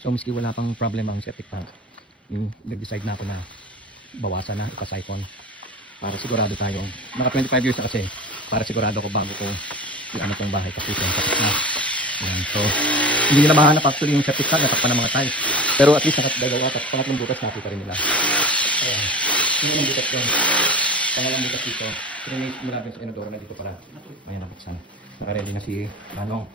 So miski wala pang problem ang septic tank, nag-decide na ako na bawasan na, ipa-siphon para sigurado tayo. Naka 25 years na kasi, para sigurado ko bago ko yung ano tong bahay tapos yung tapos na. Yan. So hindi nila mahanap actually yung septic tank, natakpan ng mga tiles, pero at least nakatagawa at pangatlong butas nakita rin nila. Ayan, yun ang butas doon, pangalang butas dito, trinate mo natin sa inodoro na dito para may nabuksan. Naka-ready na si Manong.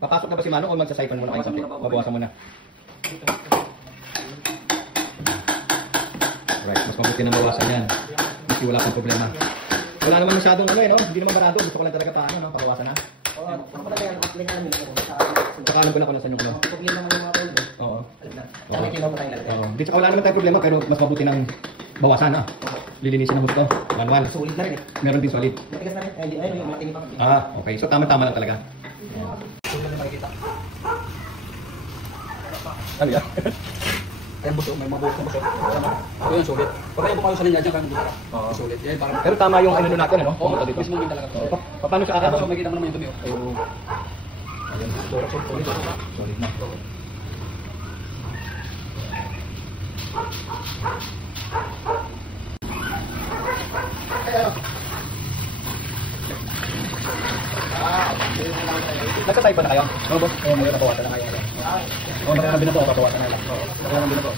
Papasok na ba si Manong o magsa-siphon muna kayo something? Mabawasan muna. Right, mas mabuti na mabawasan yan. Kasi wala pang problema. Wala naman masyadong ano no? Hindi naman barado. Gusto ko lang talaga paano, no? Pabawasan na. Oo, ako pala yan. Apply na namin. Saka alam ko na kung nasan yung ano. Problema naman yung mga pwede. Oo. Tama yung kinaw mo tayo lang. Oo. Di saka wala naman tayong problema pero mas mabuti ng bawasan na. Lilinisin na mo ito. Manual. Solid na rin eh. Meron din solid. Matigas na rin. Ayun yung mga tingin pa. Ah, okay. So tama-tama lang talaga. Solid na makikita. Ano yan? Ayan buso, may mga buso. Ito yung solid. Pag kayo pumayo sa linya dyan, kaya mag-buso. Solid. Yan, parang... Pero tama yung ano natin, ano? Oo, mismo din talaga. Paano siya kakabas? Makikita mo naman yung dumi. Oo. Ayan, solid. Solid na. Nagkatay pa na kayo? Oo, boss. Oo, magkakawasan na kayo. Oo, nakakabi na po. Kapawasan na lang. Oo, nakakabi na po.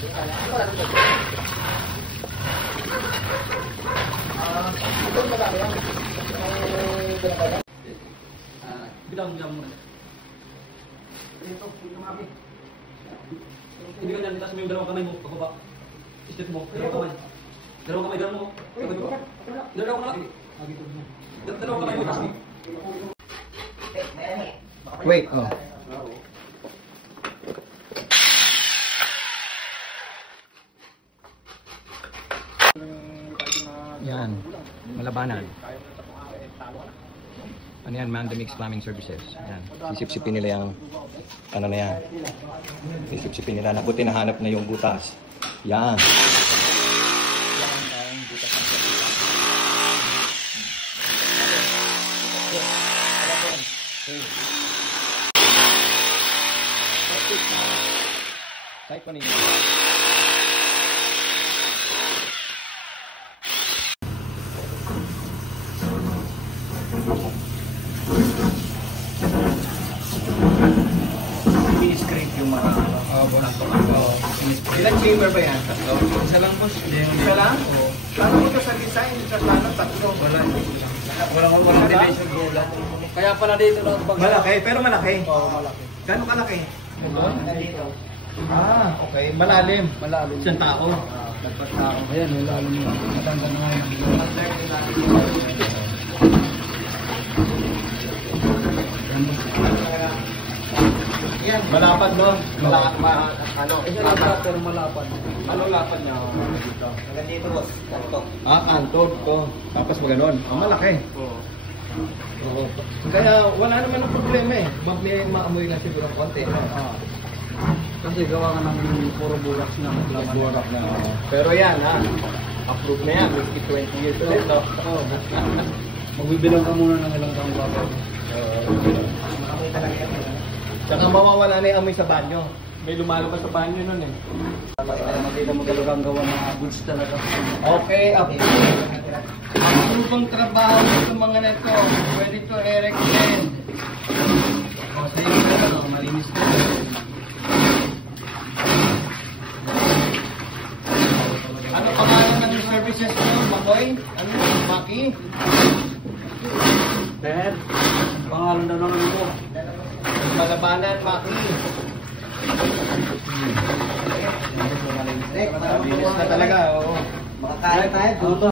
Bilang muna. Ito, lumabi. Hindi ka dyan, itaas mo yung dalawang kamay mo. Pagkaba. Step mo. Dalawang kamay. Dalawang kamay, dalawang mo. Dalawang kamay. Dalawang kamay mo, itaas mo. Wait, oh. Yan, malabanan. Ano yan, Mandamix Plumbing Services. Yan, sisip-sipin nila yung, ano na yan. Sisip-sipin nila, nabuti nahanap na yung butas. Yan. Type pa ninyo. Finish-scrape yung mga bonang to. Ilang chamber ba yan? Tatlo? Isa lang po. Isa lang? Oo. Paano ito sa design? Sa plano, tatlo? Walang dimension rule. Kaya pala dito na ito. Malaki, pero malaki. Oo, malaki. Gano'ng kalaki? Dito. Ah, okay. Malalim. Malalim. Isang tao. Nagpas tao. Ayan, malalim yun. Matanda na nga yun. Yan. Malapad, no? Ano? Isa lang pero malapad. Anong lapad niya? Dito. Hanggang dito, boss. Kanto. Ah, kanto. Ito. Tapos maganon. Ah, malaki. Oo. Oo. Kaya wala naman ang problema eh. May maamoy lang siguro ng konti. Kasi gawa ka ng puro bulak na. Bulak na. Pero yan ha. Approve na yan. 20 years ulit. Oo. Magbibilang ka muna ng ilang taong bago. Maamoy talaga yan. Saka mawawala na yung amoy sa banyo. May lumalabas sa banyo nun eh. Makita mo talagang gawa ng goods talaga. Okay, okay. Ang grupang trabaho sa mga neto, pwede to i-recommend. O, sa iyo na lang, malinis na. Ano pangalan ng services mo, Makoy? Ano? Maki? Ben? Pangalan daw naman mo. Malabanan, Maki. Malinis na talaga, oo. Makakain tayo.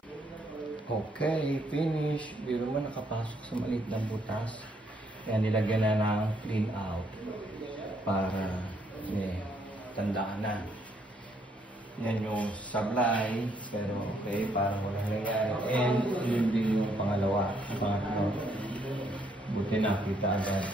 Okay, finish. Biro mo nakapasok sa maliit ng butas. Kaya nilagyan na ng clean out para tandaan na. Yan yung sablay, pero okay, parang walang nangyari. And yun din yung pangalawa. Pangatlo, buti nakita agad.